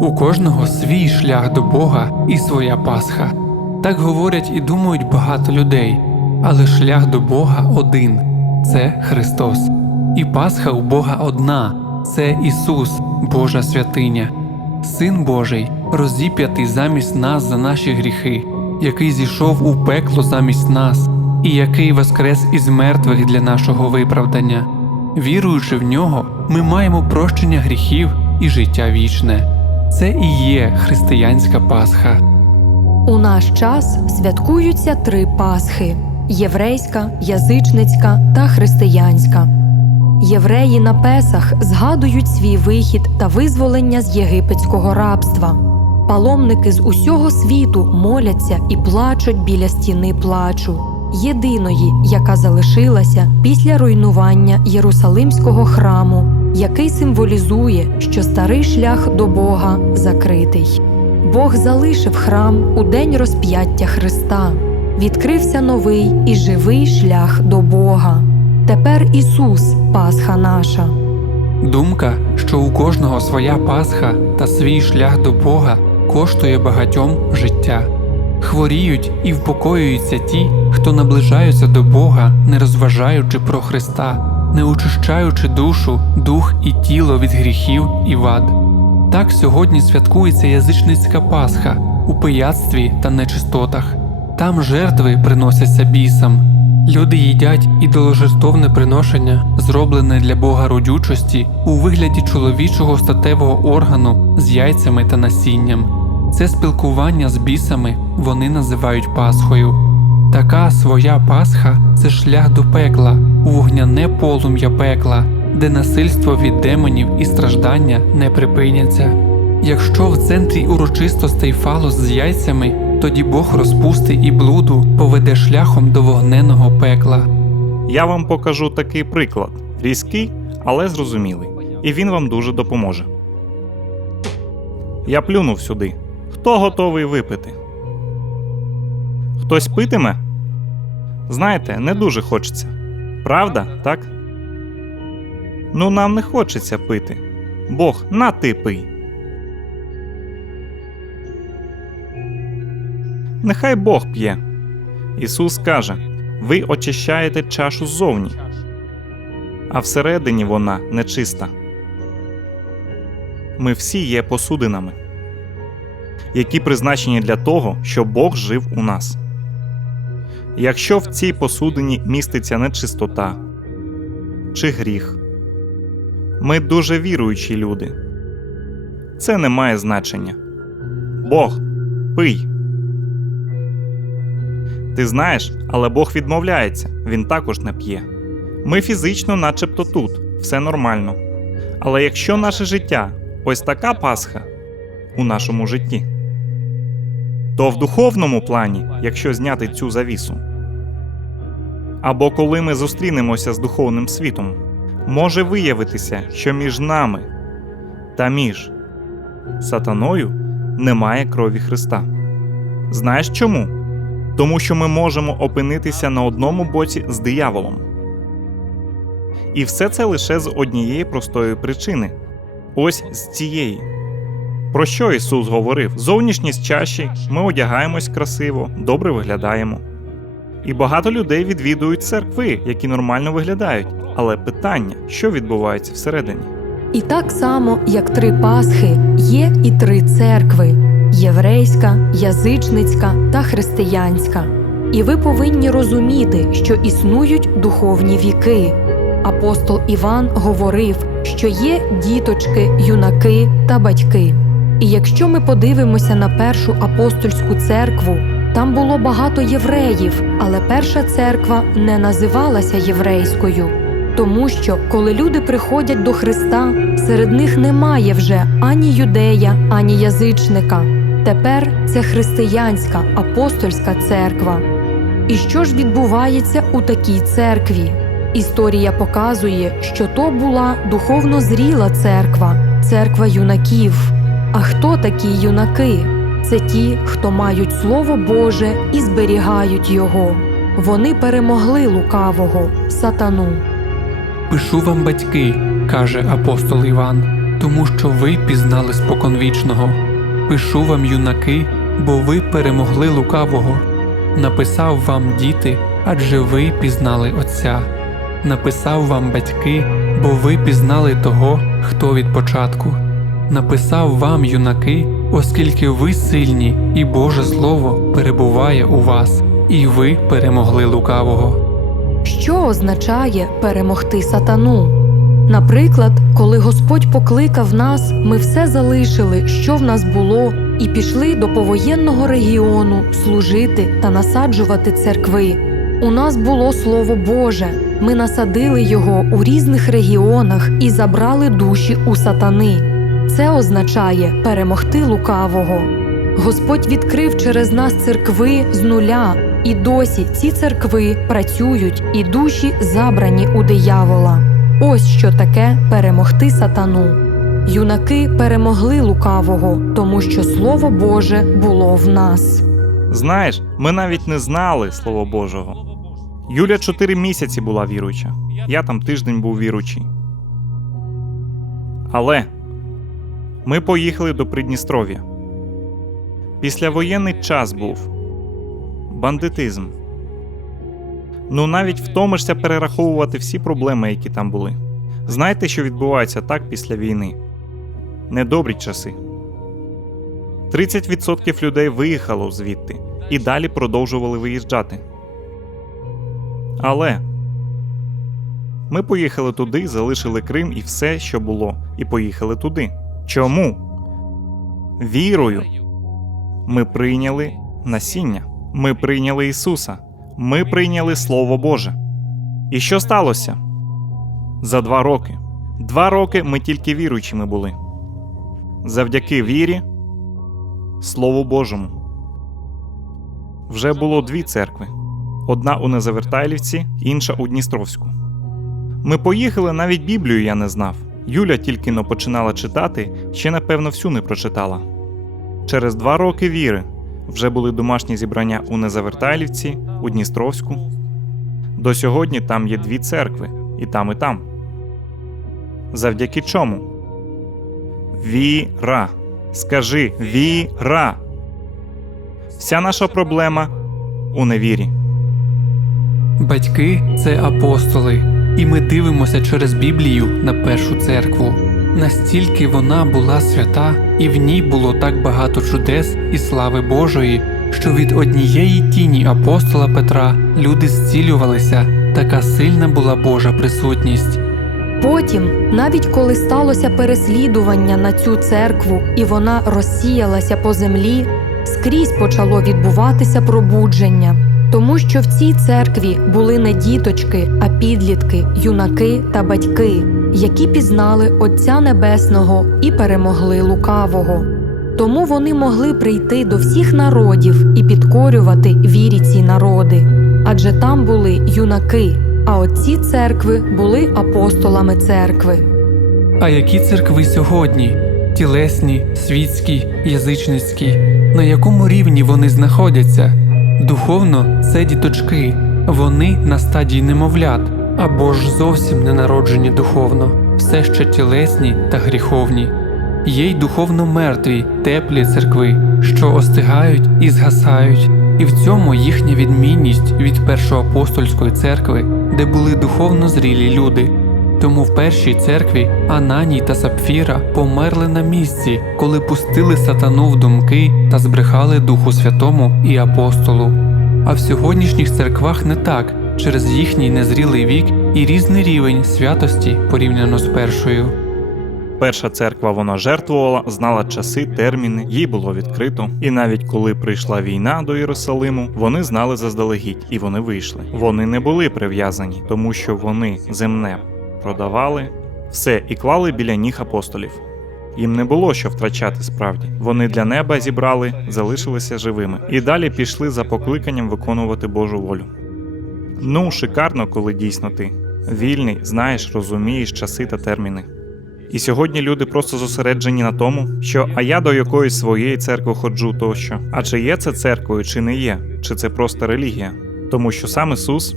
У кожного свій шлях до Бога і своя Пасха. Так говорять і думають багато людей, але шлях до Бога один це Христос. І Пасха у Бога одна це Ісус, Божа святиня, Син Божий, розіп'ятий замість нас за наші гріхи, який зійшов у пекло замість нас, і який воскрес із мертвих для нашого виправдання. Віруючи в нього, ми маємо прощення гріхів і життя вічне. Це і є християнська Пасха. У наш час святкуються три Пасхи: єврейська, язичницька та християнська. Євреї на Песах згадують свій вихід та визволення з єгипетського рабства. Паломники з усього світу моляться і плачуть біля стіни плачу, єдиної, яка залишилася після руйнування Єрусалимського храму, який символізує, що старий шлях до Бога закритий. Бог залишив храм у день розп'яття Христа. Відкрився новий і живий шлях до Бога. Тепер Ісус, Пасха наша. Думка, що у кожного своя Пасха та свій шлях до Бога коштує багатьом життя. Хворіють і впокоюються ті, хто наближаються до Бога, не розважаючи про Христа, не очищаючи душу, дух і тіло від гріхів і вад. Так сьогодні святкується язичницька Пасха у пияцтві та нечистотах. Там жертви приносяться бісам. Люди їдять ідоложертовне приношення, зроблене для Бога родючості у вигляді чоловічого статевого органу з яйцями та насінням. Це спілкування з бісами вони називають Пасхою. Така своя Пасха це шлях до пекла, у вогняне полум'я пекла, де насильство від демонів і страждання не припиняться. Якщо в центрі урочистостей фалос з яйцями, тоді Бог розпусти і блуду поведе шляхом до вогненого пекла. Я вам покажу такий приклад: різкий, але зрозумілий. І він вам дуже допоможе. Я плюнув сюди. Хто готовий випити? Хтось питиме? Знаєте, не дуже хочеться. Правда, так? Ну, нам не хочеться пити. Бог, на ти пий. Нехай Бог п'є. Ісус каже: Ви очищаєте чашу ззовні, а всередині вона нечиста. Ми всі є посудинами, які призначені для того, щоб Бог жив у нас. Якщо в цій посудині міститься нечистота чи гріх, ми дуже віруючі люди. Це не має значення. Бог, пий. Ти знаєш, але Бог відмовляється, він також не п'є. Ми фізично, начебто тут, все нормально. Але якщо наше життя ось така Пасха у нашому житті, то в духовному плані, якщо зняти цю завісу, або коли ми зустрінемося з духовним світом, може виявитися, що між нами та між сатаною немає крові Христа. Знаєш чому? Тому що ми можемо опинитися на одному боці з дияволом. І все це лише з однієї простої причини ось з цієї. Про що Ісус говорив? Зовнішність чаші, ми одягаємось красиво, добре виглядаємо. І багато людей відвідують церкви, які нормально виглядають. Але питання, що відбувається всередині? І так само, як три Пасхи, є і три церкви: єврейська, язичницька та християнська. І ви повинні розуміти, що існують духовні віки. Апостол Іван говорив, що є діточки, юнаки та батьки. І якщо ми подивимося на першу апостольську церкву, там було багато євреїв, але перша церква не називалася єврейською. Тому що, коли люди приходять до Христа, серед них немає вже ані юдея, ані язичника. Тепер це християнська апостольська церква. І що ж відбувається у такій церкві? Історія показує, що то була духовно зріла церква, церква юнаків. А хто такі юнаки? Це ті, хто мають Слово Боже і зберігають його. Вони перемогли лукавого, сатану. Пишу вам батьки, каже апостол Іван, тому що ви пізнали споконвічного. Пишу вам, юнаки, бо ви перемогли лукавого. Написав вам діти, адже ви пізнали Отця. Написав вам батьки, бо ви пізнали того, хто від початку. Написав вам, юнаки, оскільки ви сильні, і Боже Слово перебуває у вас, і ви перемогли лукавого. Що означає перемогти сатану? Наприклад, коли Господь покликав нас, ми все залишили, що в нас було, і пішли до повоєнного регіону служити та насаджувати церкви. У нас було Слово Боже. Ми насадили його у різних регіонах і забрали душі у сатани. Це означає перемогти лукавого. Господь відкрив через нас церкви з нуля, і досі ці церкви працюють, і душі забрані у диявола. Ось що таке перемогти сатану. Юнаки перемогли лукавого, тому що Слово Боже було в нас. Знаєш, ми навіть не знали Слово Божого. Юля чотири місяці була віруюча. Я там тиждень був віручий. Але ми поїхали до Придністров'я. Післявоєнний час був бандитизм. Ну навіть втомишся перераховувати всі проблеми, які там були. Знаєте, що відбувається так після війни? Недобрі часи. 30% людей виїхало звідти і далі продовжували виїжджати. Але ми поїхали туди, залишили Крим і все, що було, і поїхали туди. Чому? Вірою. Ми прийняли насіння. Ми прийняли Ісуса. Ми прийняли Слово Боже. І що сталося? За два роки. Два роки ми тільки віруючими були. Завдяки вірі, Слову Божому. Вже було дві церкви: одна у Незавертайлівці, інша у Дністровську. Ми поїхали, навіть Біблію я не знав. Юля тільки но починала читати, ще напевно всю не прочитала. Через два роки віри вже були домашні зібрання у Незавертайлівці, у Дністровську. До сьогодні там є дві церкви, і там, і там. Завдяки чому? Віра. Скажи віра. Вся наша проблема у невірі. Батьки це апостоли, і ми дивимося через Біблію на першу церкву. Настільки вона була свята, і в ній було так багато чудес і слави Божої, що від однієї тіні апостола Петра люди зцілювалися, така сильна була Божа присутність. Потім, навіть коли сталося переслідування на цю церкву і вона розсіялася по землі, скрізь почало відбуватися пробудження, тому що в цій церкві були не діточки, а підлітки, юнаки та батьки, які пізнали Отця Небесного і перемогли лукавого. Тому вони могли прийти до всіх народів і підкорювати вірі ці народи, адже там були юнаки. А отці церкви були апостолами церкви. А які церкви сьогодні? Тілесні, світські, язичницькі, на якому рівні вони знаходяться? Духовно це діточки, вони на стадії немовлят, або ж зовсім не народжені духовно, все ще тілесні та гріховні. Є й духовно мертві, теплі церкви, що остигають і згасають, і в цьому їхня відмінність від першоапостольської церкви, де були духовно зрілі люди. Тому в першій церкві Ананій та Сапфіра померли на місці, коли пустили сатану в думки та збрехали Духу Святому і апостолу. А в сьогоднішніх церквах не так через їхній незрілий вік і різний рівень святості порівняно з першою. Перша церква вона жертвувала, знала часи, терміни, їй було відкрито. І навіть коли прийшла війна до Єрусалиму, вони знали заздалегідь і вони вийшли. Вони не були прив'язані, тому що вони земне продавали все і клали біля ніг апостолів. Їм не було що втрачати справді. Вони для неба зібрали, залишилися живими і далі пішли за покликанням виконувати Божу волю. Ну, шикарно, коли дійсно ти вільний, знаєш, розумієш часи та терміни. І сьогодні люди просто зосереджені на тому, що а я до якоїсь своєї церкви ходжу тощо. А чи є це церквою, чи не є, чи це просто релігія? Тому що сам Ісус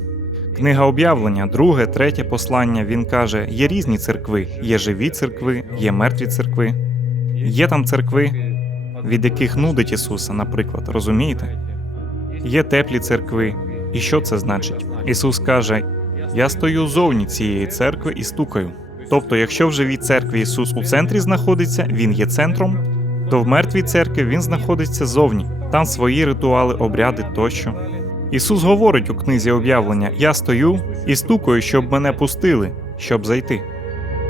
Книга об'явлення, друге, третє послання. Він каже: є різні церкви, є живі церкви, є мертві церкви. Є там церкви, від яких нудить Ісуса, наприклад, розумієте? Є теплі церкви. І що це значить? Ісус каже: Я стою зовні цієї церкви і стукаю. Тобто, якщо в живій церкві Ісус у центрі знаходиться, Він є центром, то в мертвій церкві Він знаходиться зовні, там свої ритуали, обряди тощо. Ісус говорить у книзі об'явлення: Я стою і стукаю, щоб мене пустили, щоб зайти.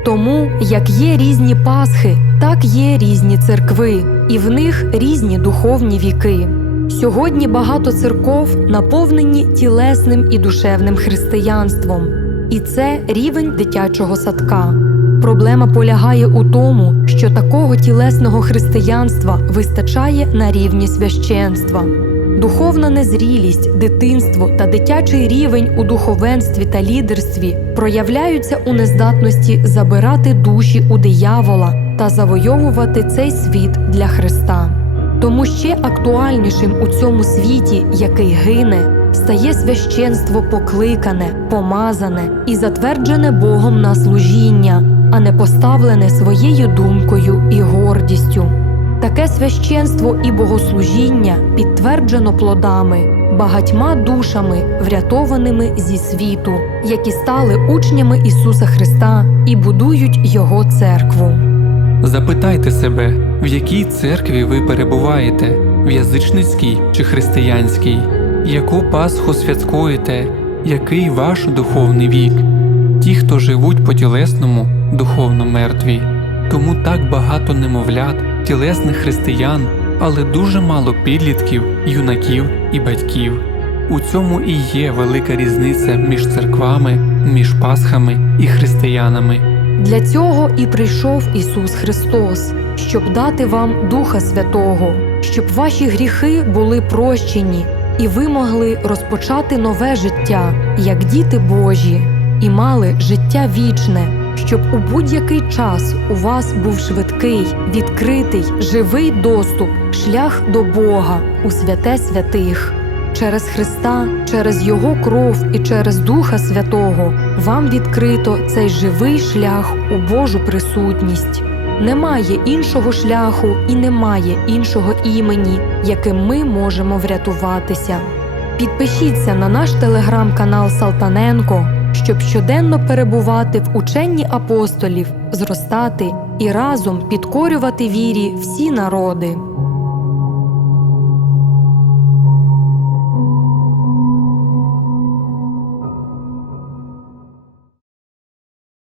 Тому, як є різні пасхи, так є різні церкви, і в них різні духовні віки. Сьогодні багато церков наповнені тілесним і душевним християнством, і це рівень дитячого садка. Проблема полягає у тому, що такого тілесного християнства вистачає на рівні священства. Духовна незрілість, дитинство та дитячий рівень у духовенстві та лідерстві проявляються у нездатності забирати душі у диявола та завойовувати цей світ для Христа. Тому ще актуальнішим у цьому світі, який гине, стає священство покликане, помазане і затверджене Богом на служіння, а не поставлене своєю думкою і гордістю. Таке священство і богослужіння підтверджено плодами, багатьма душами, врятованими зі світу, які стали учнями Ісуса Христа і будують Його церкву. Запитайте себе, в якій церкві ви перебуваєте, в язичницькій чи християнській, яку Пасху святкуєте, який ваш духовний вік. Ті, хто живуть по тілесному, духовно мертві. Тому так багато немовлят, тілесних християн, але дуже мало підлітків, юнаків і батьків. У цьому і є велика різниця між церквами, між Пасхами і християнами. Для цього і прийшов Ісус Христос, щоб дати вам Духа Святого, щоб ваші гріхи були прощені, і ви могли розпочати нове життя, як діти Божі, і мали життя вічне, щоб у будь-який час у вас був швидкий, відкритий, живий доступ, шлях до Бога у святе святих. Через Христа, через Його кров і через Духа Святого вам відкрито цей живий шлях у Божу присутність. Немає іншого шляху і немає іншого імені, яким ми можемо врятуватися. Підпишіться на наш телеграм-канал Салтаненко, щоб щоденно перебувати в ученні апостолів, зростати і разом підкорювати вірі всі народи.